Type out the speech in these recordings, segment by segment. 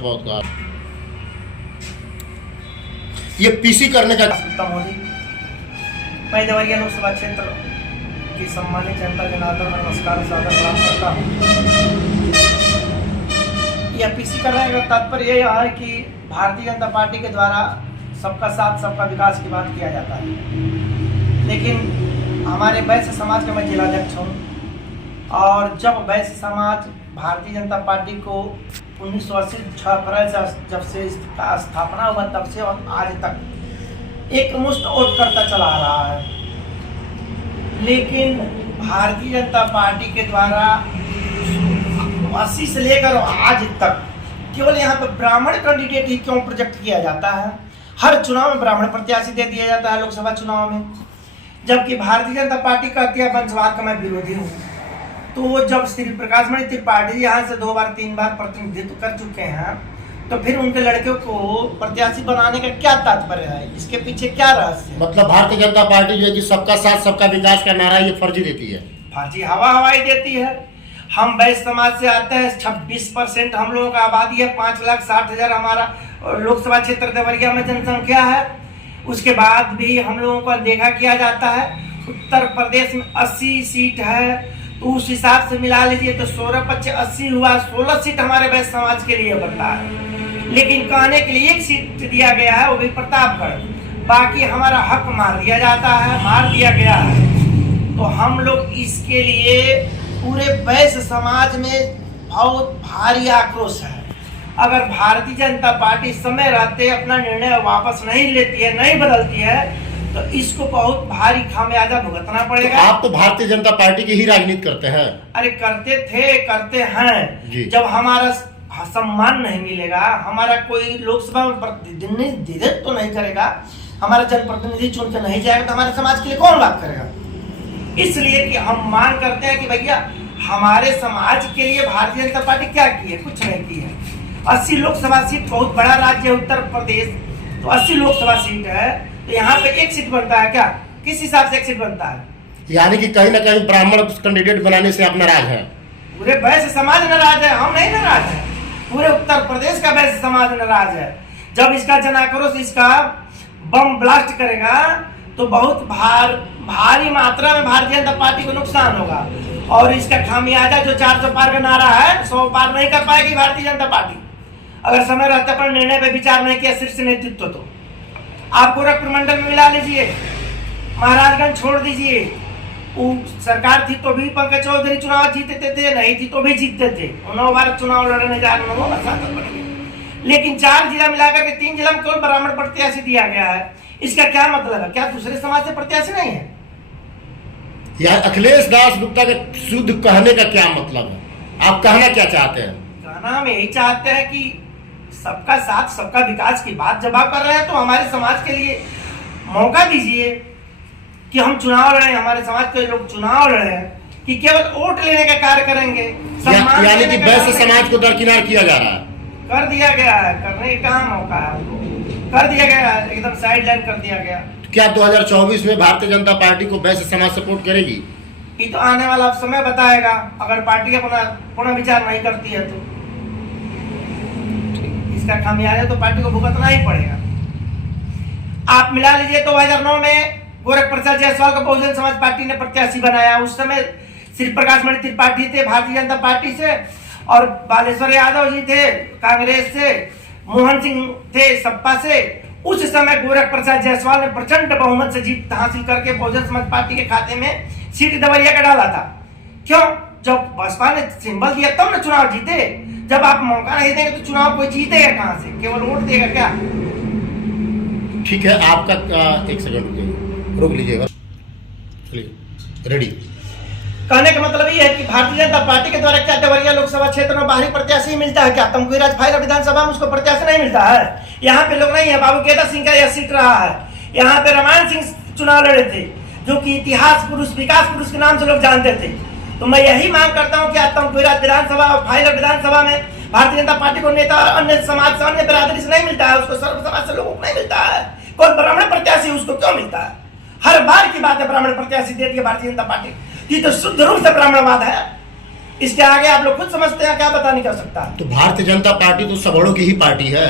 शपथ का ये पीसी करने का मोदी मैं देवरिया लोकसभा क्षेत्र की सम्मानित जनता जनार्दन नमस्कार सादर प्रणाम करता हूँ। यह पीसी करने का तात्पर्य यह है कि भारतीय जनता पार्टी के द्वारा सबका साथ सबका विकास की बात किया जाता है, लेकिन हमारे वैश्य समाज का मैं जिलाध्यक्ष हूँ और जब वैश्य समाज भारतीय जनता पार्टी को 1980 अप्रैल से जब से इसका स्थापना हुआ तब से और आज तक एक मुश्त वोट करता चला आ रहा है, लेकिन भारतीय जनता पार्टी के द्वारा 80 से लेकर आज तक केवल यहाँ पर ब्राह्मण कैंडिडेट ही क्यों प्रोजेक्ट किया जाता है। हर चुनाव में ब्राह्मण प्रत्याशी दे दिया जाता है लोकसभा चुनाव में, जबकि भारतीय जनता पार्टी कहती है वंशवाद का मैं विरोधी हूँ। तो जब श्री प्रकाश मणि त्रिपाठी यहाँ से 2 बार 3 बार प्रतिनिधित्व कर चुके हैं, तो फिर उनके लड़के को प्रत्याशी बनाने का क्या तात्पर्य है, इसके पीछे क्या रहस्य है? मतलब भारतीय जनता पार्टी जो है कि सबका साथ सबका विकास का नारा ये फर्जी देती है, फर्जी हवाई देती है। हम वैश्य समाज से आते हैं, 26% हम लोगों का आबादी है, 5,60,000 हमारा लोकसभा क्षेत्र देवरिया में जनसंख्या है। उसके बाद भी हम लोगों को देखा किया जाता है उत्तर प्रदेश में 80 सीट है, तो उस हिसाब से मिला लीजिए तो 16 25 80 हुआ, 16 सीट हमारे वैश्य समाज के लिए बनता है, लेकिन कहने के लिए 1 सीट दिया गया है, वो भी प्रतापगढ़। बाकी हमारा हक मार दिया जाता है, मार दिया गया है। तो हम लोग इसके लिए पूरे वैश्य समाज में बहुत भारी आक्रोश है। अगर भारतीय जनता पार्टी समय रहते अपना निर्णय वापस नहीं लेती है, नहीं बदलती है, तो इसको बहुत भारी खामियाजा भुगतना पड़ेगा। तो आप तो भारतीय जनता पार्टी की ही राजनीति करते हैं। अरे करते थे, करते हैं। जब हमारा सम्मान नहीं मिलेगा, हमारा कोई लोकसभा में प्रतिनिधित्व तो नहीं करेगा, हमारा जनप्रतिनिधि चुन के नहीं जाएगा, तो हमारे समाज के लिए कौन बात करेगा। इसलिए कि हम मांग करते हैं कि भैया हमारे समाज के लिए भारतीय जनता पार्टी क्या की है, कुछ नहीं की है। 80 लोकसभा सीट बहुत बड़ा राज्य है उत्तर प्रदेश, तो 80 लोकसभा सीट है, तो यहाँ पे 1 सीट बनता है क्या, किस हिसाब से 1 सीट बनता है? यानी कि कहीं ना कहीं ब्राह्मण कैंडिडेट बनाने से आप नाराज हैं। पूरे वैश्य समाज नाराज है, हम नहीं नाराज है, पूरे उत्तर प्रदेश का वैश्य समाज नाराज है। जब इसका जन आक्रोश इसका बम ब्लास्ट करेगा तो बहुत भारी मात्रा में भारतीय जनता पार्टी को नुकसान होगा, और इसका खामियाजा जो 400 पार का नारा है 100 पार नहीं कर पाएगी भारतीय जनता पार्टी। अगर समय रहते पर निर्णय पे विचार नहीं किया शीर्ष नेतृत्व, तो आप गोरखपुर मंडल में मिला लीजिए, महाराजगंज छोड़ दीजिए। वो सरकार थी तो भी पंकज चौधरी चुनाव जीतते थे, नहीं थी तो भी जीतते थे, 9 बार चुनाव लड़ने जा रहे, लेकिन 4 जिला मिलाकर के 3 जिला में केवल ब्राह्मण प्रत्याशी दिया गया है। इसका क्या मतलब है? क्या दूसरे समाज से प्रत्याशी नहीं है? या अखिलेश दास गुप्ता के शुद्ध कहने का क्या मतलब है? आप कहना क्या चाहते हैं? कहना हम यही चाहते हैं कि सबका साथ सबका विकास की बात जब आप कर रहे हैं, तो हमारे समाज के लिए मौका दीजिए कि हम चुनाव लड़े, हमारे समाज के लोग चुनाव लड़े, कि केवल वोट लेने का कार्य करेंगे। यानी कि वैश्य समाज को दरकिनार किया जा रहा है। कर दिया गया है, करने का कहाँ मौका है हमको, कर दिया गया है, एकदम साइड लाइन कर दिया गया। क्या 2024 में भारतीय जनता पार्टी को वैश्य समाज सपोर्ट करेगी? ये तो आने वाला समय बताएगा, अगर पार्टी अपना पुनः विचार नहीं करती है तो इसका खामियाजा तो पार्टी को भुगतना ही पड़ेगा। आप मिला लीजिए 2009 में गोरख प्रसाद जायसवाल को बहुजन समाज पार्टी ने प्रत्याशी बनाया। उस समय श्री प्रकाश मणि त्रिपाठी थे भारतीय जनता पार्टी से, और बालेश्वर यादव जी थे कांग्रेस से, मोहन सिंह थे सपा से। उस समय गोरख प्रसाद जायसवाल ने प्रचंड बहुमत से जीत हासिल करके बहुजन समाज पार्टी के खाते में सीट देवरिया का डाला था। क्यों? जब बसपा ने सिंबल दिया तब ना चुनाव जीते। जब आप मौका नहीं देंगे तो चुनाव कोई जीतेगा कहां से, केवल वोट देगा क्या? ठीक है, आपका 1 सेकंड रुक लीजिएगा, चलिए रेडी। कहने का मतलब ये है कि भारतीय जनता पार्टी के द्वारा क्या देवरिया लोकसभा क्षेत्र में बाहरी प्रत्याशी मिलता है क्या? तमकुहीराज फाइल विधानसभा में उसको प्रत्याशी नहीं मिलता है। यहाँ पे लोग नहीं है, बाबू केदार सिंह का यह सीट रहा है। यहाँ पे रामायण सिंह चुनाव लड़े थे, जो कि इतिहास पुरुष विकास पुरुष के नाम से लोग जानते थे। तो मैं यही मांग करता हूँ कि तमकुहीराज विधानसभा और फाइल विधानसभा में भारतीय जनता पार्टी को नेता अन्य समाज से अन्य बिरादरी से नहीं मिलता है, उसको सर्व समाज से लोगों को नहीं मिलता है। कोई ब्राह्मण प्रत्याशी उसको क्यों मिलता है? हर बार की बात है ब्राह्मण प्रत्याशी देती है भारतीय जनता पार्टी। ये तो शुद्ध रूप से ब्राह्मणवाद है। इसके आगे आप लोग खुद समझते हैं, क्या पता नहीं कर सकता। तो भारतीय जनता पार्टी तो सबड़ों की ही पार्टी है,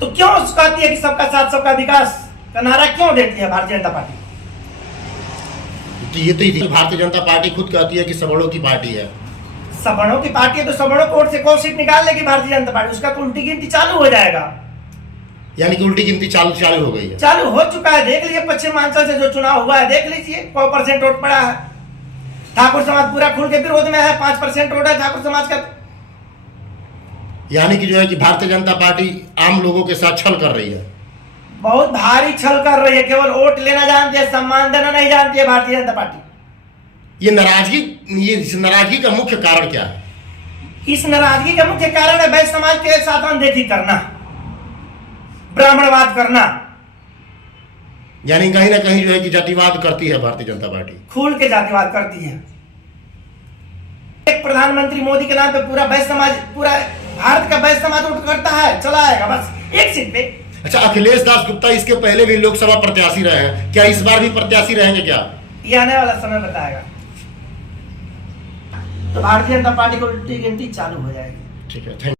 तो क्यों कहती है कि सबका साथ सबका विकास का नारा क्यों देती है भारतीय जनता पार्टी? तो ये तो भारतीय जनता पार्टी खुद कहती है कि सबड़ों की पार्टी है। सवर्णों की पार्टी है तो सवर्णों कोर्ट से कौन सीट निकाल लेगी भारतीय जनता पार्टी, उसका तो उल्टी गिनती चालू हो जाएगा। यानी कि उल्टी गिनती चालू हो गई है। चालू हो चुका है, देख लीजिए पश्चिमांचल से जो चुनाव हुआ है, देख लीजिए कौ % वोट पड़ा है। ठाकुर समाज पूरा खुल के विरोध में है, 5% वोट है ठाकुर समाज का। यानी कि जो है कि भारतीय जनता पार्टी आम लोगों के साथ छल कर रही है, बहुत भारी छल कर रही है। केवल वोट लेना जानती है, सम्मान देना नहीं जानती है भारतीय जनता पार्टी। ये नाराजगी का मुख्य कारण क्या है? इस नाराजगी का मुख्य कारण है वैश्य समाज के साथ अनदेखी करना, ब्राह्मणवाद करना। यानी कहीं ना कहीं जो है कि जातिवाद करती है भारतीय जनता पार्टी, खुल के जातिवाद करती है। एक प्रधानमंत्री मोदी के नाम पे पूरा वैश्य समाज, पूरा भारत का वैश्य समाज वोट करता है, चला आएगा बस एक सीट पे। अच्छा, अखिलेश दास गुप्ता इसके पहले भी लोकसभा प्रत्याशी रहे हैं, क्या इस बार भी प्रत्याशी रहेंगे क्या? ये आने वाला समय बताएगा। तो भारतीय जनता पार्टी को उल्टी गिनती चालू हो जाएगी। ठीक है, थैंक